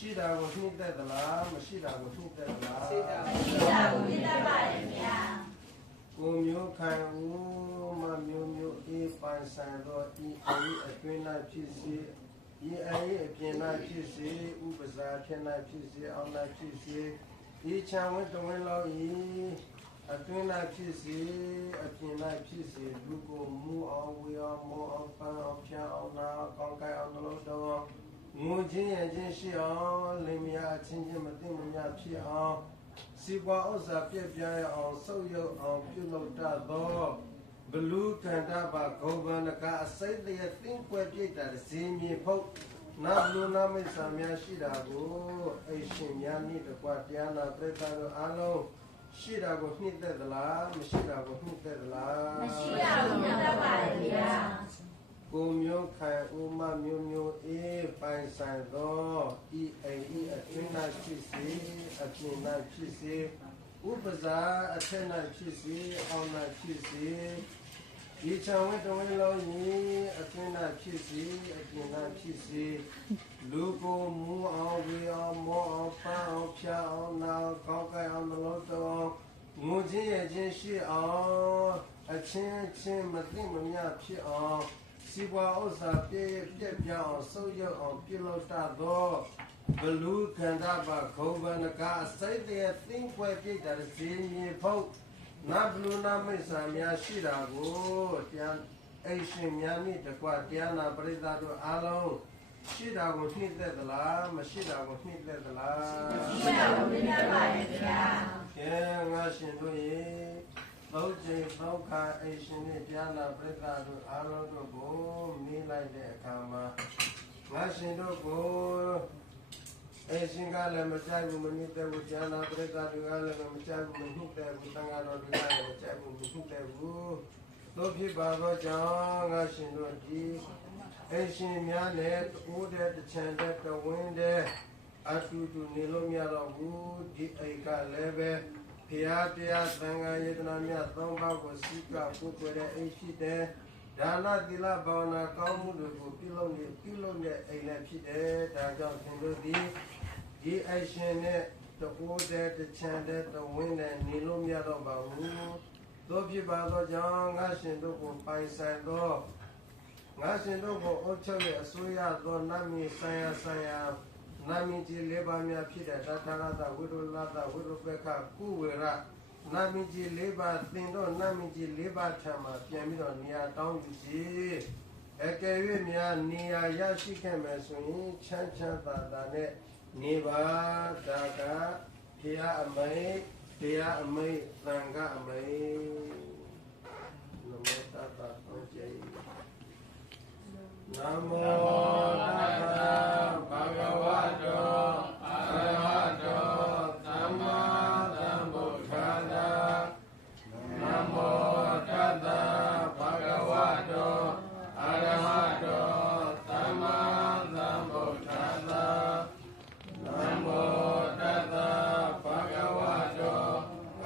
ရှိတာကိုနှိမ့်သက်သလားမရှိတာကိုနှိမ့်သက်သလားရှိတာကိုနှိမ့်သက်ပါတယ်ဗျာကိုမျိုးခံဦးမမျိုးမျိုးအေးပိုင်ဆိုင်သောဤအေးအတွင်း၌ဖြစ်စေဤအေးအပြင်၌ဖြစ်စေဥပဇာဖြစ်၌ဖြစ်စေအောင်၌ဖြစ်စေဤချံဝတ္တဝင်းလောဤအတွင်း၌ဖြစ်စေအပြင်၌ဖြစ်စေလူကိုမူအောင်ဝေအောင်မောအောင်ပန်းအောင်ဖြန်းအောင်နာကောင်းကိုင်းအောင်လို့တော့ငိုခြင်းရခြင်းရှိအောင်လင်မယားချင်းချင်းမသိမများဖြစ်အောင်စီပွားဥစ္စာပြည့်ပြားအောင်ဆုပ်ယုပ်အောင်ပြုလုပ်တတ်သောဘလူကန္တပါဂောဘနကအစိတ်တရသင်္ကွယ်ပြည့်တာဇင်းမြေဖုတ်နာဘလူနာမိတ်ဆာများရှိတာကိုအိရှင်များနှင့်တကွတရားနာပြသတို့အားလုံးရှိတာကိုနှိမ့်သက်သလားမရှိတာကိုနှိမ့်သက်သလားမရှိတာကိုနှိမ့်သက်ပါလေဗျာကိုမျိုးခံဦးမမျိုးမျိုးအေးပိုင်ဆိုင်သောဤအိမ်ဤအတွင်း၌ဖြစ်စေအပြင်၌ဖြစ်စေဥပဇာအထက်၌ဖြစ်စေအောက်၌ဖြစ်စေဒီချံဝတ္တဝင်းလုံးဤအတွင်း၌ဖြစ်စေအပြင်၌ဖြစ်စေလူကိုမူအောင်ဝေအောင်မောအောင်ပန်းအောင်ဖြာအောင်နာကောင်းကိုင်းအောင်လို့တော့ငိုခြင်းရခြင်းရှိအောင်အချင်းချင်းမသိမများဖြစ်အောင်စီပွားဥစ္စာပြည့်ပြောင်းဆုပ်ယုပ်အောင်ပြုလုပ်တတ်သောဘလူခန္ဓာပါဂောဘနကအစိတ်တည်းသင်္ကွယ်ပြည့်တဲ့ဇင်းမြေဖုတ်နဘလူနာမိတ်ဆာများရှိတာကိုတရားအိရှင်များနှင့်တကွတရားနာပရိသတ်တို့အားလုံးရှိတာကိုနှိမ့်သက်သလားမရှိတာကိုနှိမ့်သက်သလားရှိတာကိုနှိမ့်သက်ပါရဲ့ဗျာကဲငါရှင်တို့ရေသောကျိသောခါအိရှင်နဲ့တရားနာပရိသတ်တို့အားလုံးတို့ကိုမေးလိုက်တဲ့အခါမှာငါရှင်တို့ကိုအိရှင်ကလည်းမကြိုက်ဘူးမနစ်တဲ့ဘူးတရားနာပရိသတ်တို့ကလည်းမကြိုက်ဘူးမနှိမ့်တဲ့ဘူးသံဃာတော်တွေကလည်းမကြိုက်ဘူးမနှိမ့်တဲ့ဘူးတို့ဖြစ်ပါသောကြောင့်ငါရှင်တို့ဒီအိရှင်များနဲ့တိုးတဲ့တချမ်းတဲ့တဝင်းတဲ့အတူတူနေလို့မရတော့ဘူးဒီအိကလည်းပဲဖျားတရားသံဃာယတနာများသုံးပါးကိုစိကပုဂ္ဂိုလ်ရဲ့အိရှိတဲ့ဒါနသီလဘာဝနာကောင်းမှုတွေကိုပြုလုပ်တဲ့အိမ်လည်းဖြစ်တယ်ဒါကြောင့်သင်တို့ဒီအိရှင်နဲ့တိုးတဲ့တချမ်းတဲ့တဝင်းနဲ့နေလို့မရတော့ပါဘူးတို့ဖြစ်ပါသောကြောင့်ငါရှင်တို့ကိုပိုင်ဆိုင်သောငါရှင်တို့ကိုအုပ်ချုပ်ရဲ့အစိုးရသောနတ်မြေဆိုင်ရာနာမည်ကြီးလေးပါးများဖြစ်တဲ့တထာဂတဝိရုလတဝိရုပက္ခကုဝေရနာမည်ကြီးလေးပါးသင်တို့နာမည်ကြီးလေးပါးထံမှာပြန်ပြီးတော့နေရာတောင်းယူစီအကယ်၍များနေရာရရှိခဲ့မယ်ဆိုရင်ချမ်းချမ်းသာသာနဲ့နေပါဒါကဖျားအမိတ်တရားအမိတ်သံဃာအမိတ်နမေတ္တာသောကျေနမောတတ္တဘဂဝတောအရဟတောသမ္မာသမ္ဗုဒ္ဓါတနမောတတ္တဘဂဝတောအရဟတောသမ္မာသမ္ဗုဒ္ဓါတနမောတတ္တဘဂဝတော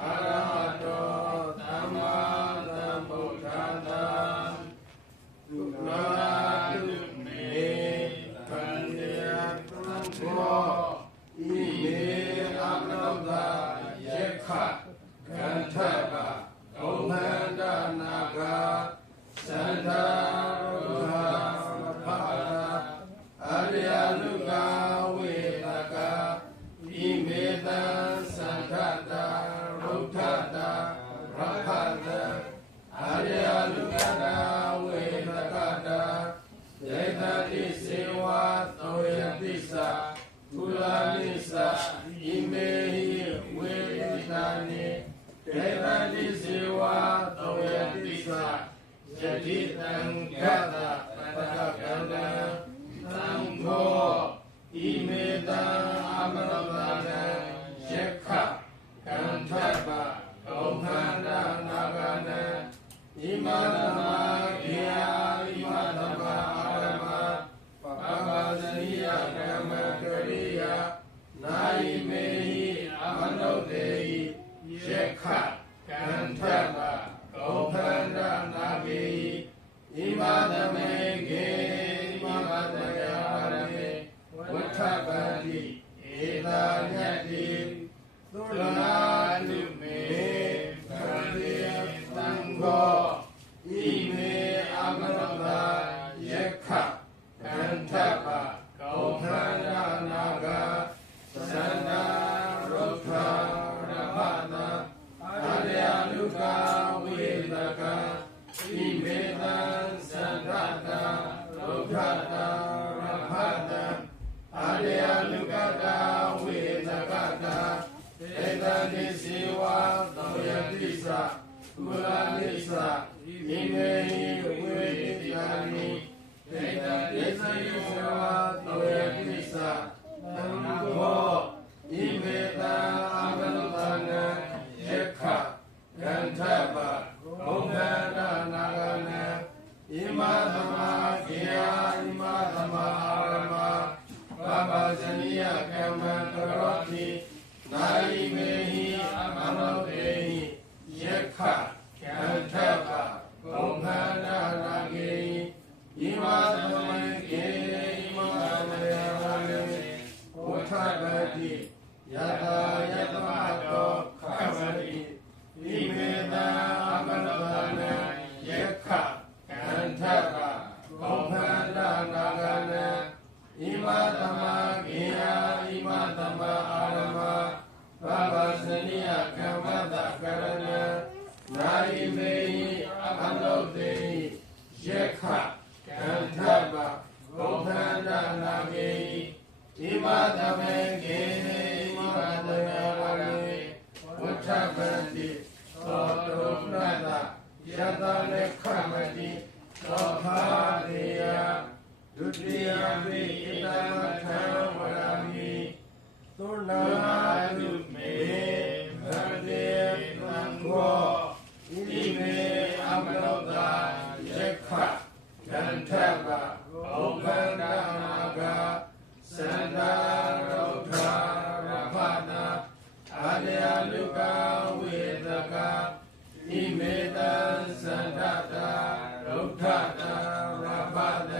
အရဟတောသမ္မာသမ္ဗုဒ္ဓါတသုနာဣမေအမနုဿာယက္ခကန္ထကဂုံဟန္တနာဂသန္တာရုဒ္ဓမဖာအရိယလူကဝေတကဣမေတံသန္ထတာရုဒ္ဓတာရဖတံအရိယလူကဝေတကတာဒေသတိစေဝသောယတိသကု တ္တပတ္တကန္တံသံဃောဣမေတံအမနောတနံယက္ခကန္ထပဂောခန္ဓာနာဂနံဣမတမခေယဣမတမအာရမပပဇနိယကမ္မကရိယနာယိမေဟိအမနုတေဟိယက္ခကန္ထပဂောခန္ဓာနာဂေဣမတမေခေဣမတယအာရမေဝဋ္ဌပတိဧတာညတိသုလာတုမေခန္တေသံဃောဣမေအမနတယက္ခကန္ထပဂောခန္ဓာနာဂသန္တာရုထရဖတအာရယလုကဝိသကဣမေတံသန္တတာရုထတာရဖတအာရယလုကတာဝိသကတာဧတံနိစေဝသောယတိသကုလနိသဣမေဟိဝိတိယာနိဧတံနိစေဝသောယတိသသံဃောဣမေတံအမနုတနံယက္ခကန္ထပဂောခန္ဓာနာဂနံဣမသမခေယဣမသမအာရမပပဇနိယကမ္မကရောတိနာယိမေဟိအမနုတေဟိယက္ခကန္ထပဂောခန္ဓာနာဂေဣမသမခေဣမသမယအာရမေဝဋ္ဌပတိယတာယတမတောခမတိဣမေတံအမနုတနံယက္ခကန္ထပဂောခန္ဓာနာဂနံဣမသမခေယဣမသမအာရမပပဇနိယကမ္မတကရဏံနာယိမေဟိအမနုတေဟိယက္ခကန္ထပဂောခန္ဓာနာဂေဣမသမေခေဣမသမေအာရမေဝဋ္ဌပတိသောတုနတယတလေခမတိသောဘာတေယဒုတိယပိဣတမထံဝရမိသုနာတုမေခန္တေသံဃောဣမေအမနောတယက္ခကန္ထပဂောခန္ဓာနာဂသန္တာရုထရဖတအာရယလုကဝိသကဣမေတံသန္တတာရုထတာရဖတ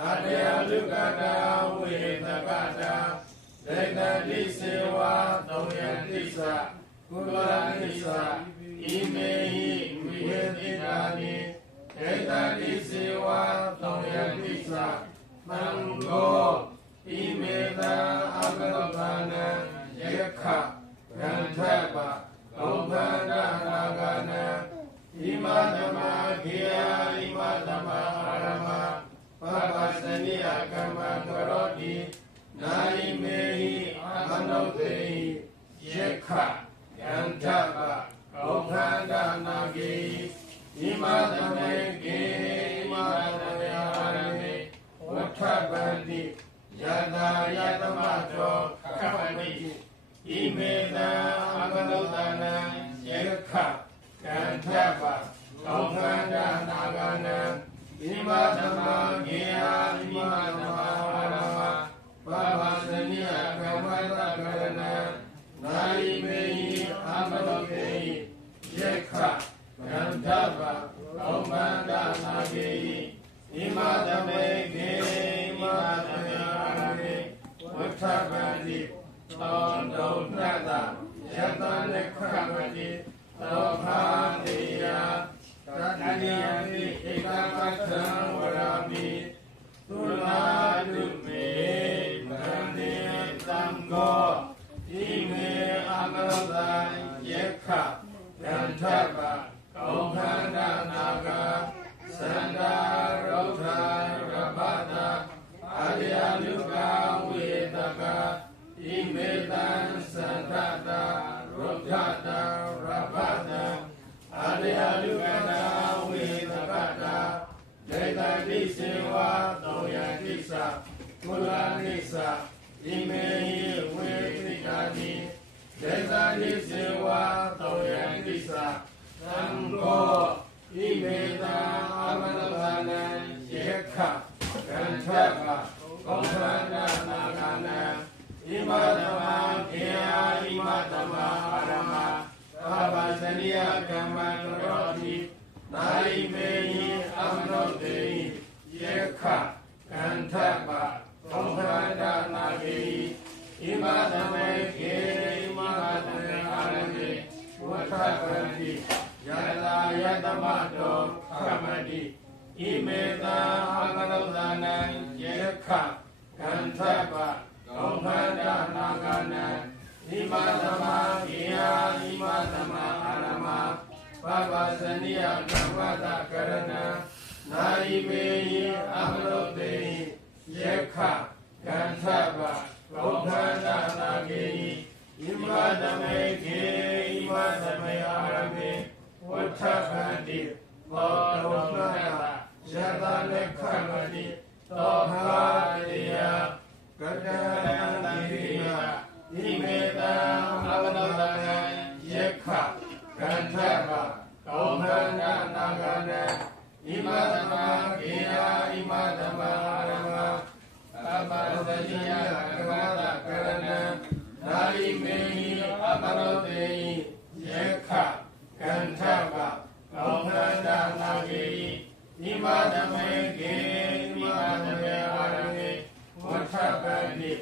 အာရယလုကတာဝိသကတာဒေတတိစေဝသောယတိသကုလနိသဣမေဟိဝိသေတာနိဒေတတိစေဝသောယတိသသံဃောဣမေတံအမနုတနံယက္ခကန္ထပဂောခန္ဓာနာဂနံဣမသမခေယဣမသမအာရမပပဇနိယကမ္မကရောတိနာယိမေဟိအမနုတေဟိယက္ခကန္ထပဂောခန္ဓာနာဂေဣမသမေခေဣမသမအာရမေဝဋ္ဌပတိယတာယတမတောခမတိဣမေတံအမနုတနံယက္ခကန္ထပဂောခန္ဓာနာဂနံဣမသမခေယဣမသမအာရမပပဇနိယကမ္မတကရဏံနာယိမေဟိအမနုတေဟိယက္ခကန္ထပဂောခန္ဓာနာဂေဣမသမေခေဣမသမအာရမေဝဋ္ဌပတိသောတုနတယတလေခမတိသောဘာတေယတတိယပိဧကမထံဝရမိသုလာတုမေခန္တေသံဃောဣမေအမနုတယက္ခကန္ထပဂောခန္ဓာနာဂသန္တာရုထရပတအာရယလုကဝိသကဣမေတံသန္တတာရုထတာရပတအာရယလုကတာဝိသကတာဒေတ อิเมหิเวทิกานิเดสานิเสวะโตยันติสะสังโฆอิเมตังอมนุสานังเยขะกันทะกะองค์พระนาคานังอิมาตมังเกียอิมาตมังอารมาอาบาสนิยกรรมกโรตินาอิเมหิอมนุเตหิเยขะกันทะกะองค์พระนาคีอิมาตมังเกียอิมาตมังอารมิวัฏกันติยะตายะตมะโตขมติอิเมตังอมนุสานังเยขะกันทะกะองค์พระนาคานังอิมาตมังเกียอิมาตมังอารมาปะปะสนิยกรรมตะกรณะนาอิเมหิอมนุเตหิเยขะกันทะกะองค์พระนาคีอิมาตมังเกียอิมาตมังอารมิวัฏกันติโตโตนะยะตาเลขะมติโตภาติยะกัจจานังตินะอิเมตังอมนุสานังเยขะกันทะกะองค์พระนาคานังอิมาตมังเกียอิมาตมังอารมาอาบาสนิยกรรมตะกรณะนาอิเมหิอมนุเตหิเยขะกันทะกะองค์พระนาคีอิมาตมังเกียอิมาตมังอารมิวัฏกันติ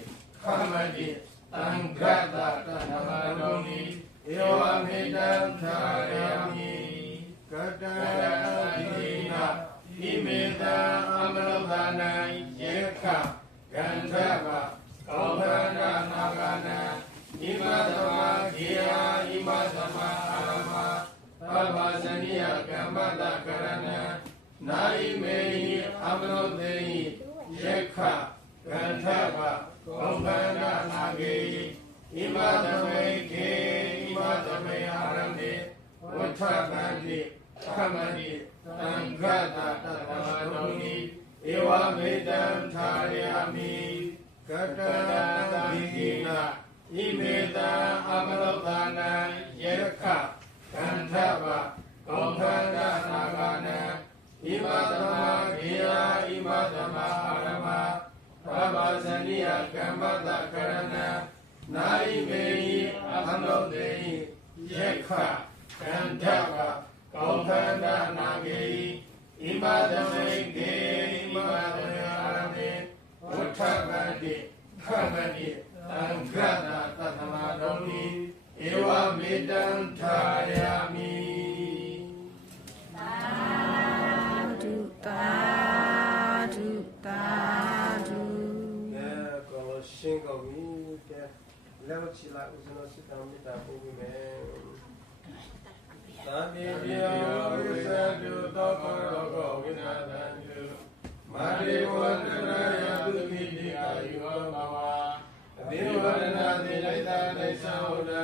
ขมติตังกัตตะตถาโตมิเอวเมตังทารยามิกัตตะตินะอิเมตังอมนุสานังเยขะกันทะกะองค์พระนาคานังอิมาตมังเกียอิมาตมังอารมาปะปะสนิยกรรมตะกรณะนาอิเมหิอมนุเตหิเยขะกันทะกะองค์พระนาคีอิมาตมังเกียอิมาตมังอารมิวัฏกันติขมติตังกัตตะตถาโตมิเอวเมตังทารยามิกัตตะตินะอิเมตังอมนุสานังเยขะกันทะกะองค์พระนาคานังอิมาตมังเกียอิมาตมังอารมาปะปะสนิยกรรมตะกรณะนาอิเมหิอมนุเตหิเยขะกันทะกะองค์พระนาคีอิมาตมังเกียอิมาตมังอารมิวัฏกันติขมติตังกัตตะตถาโตมิเอวเมตังทารยามิสาธุสาธุสาธุแล้วก็ชิงก็มีแกแล้วชิลาอุสนสิตามิตาภูมิเมตานิเดียววิสัจจุตโกโรโกวินาทันตุมาริวันนายตุมิติกายุภวะอภิวัฒนาติไลตาไลสาอุดา